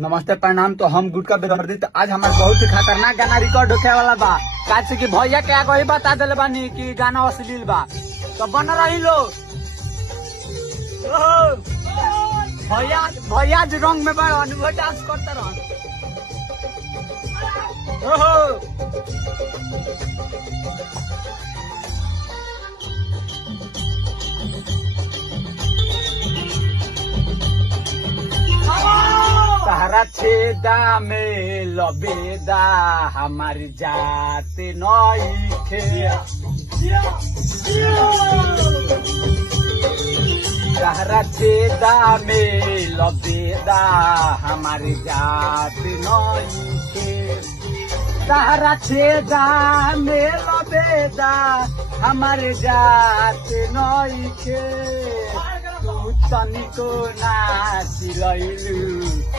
नमस्ते प्रणाम। तो हम गुटका बेदर्दी। तो आज हमारे बहुत ही खतरनाक गाना रिकॉर्ड होखे वाला बा। काहे कि भैया के आगे ही बता दिले बानी कि गाना अश्लील बा, तो बन रही लो। भैया भैया जी रंग में बड़ा अनुभव डांस करते रह। तारा छेदा में लबेदा हमारी जात नइखे। तारा छेदा में लबेदा हमारी जात नइखे। तारा छेदा में लबेदा हमारी जात नइखे। तू तनिको नाचिलैलु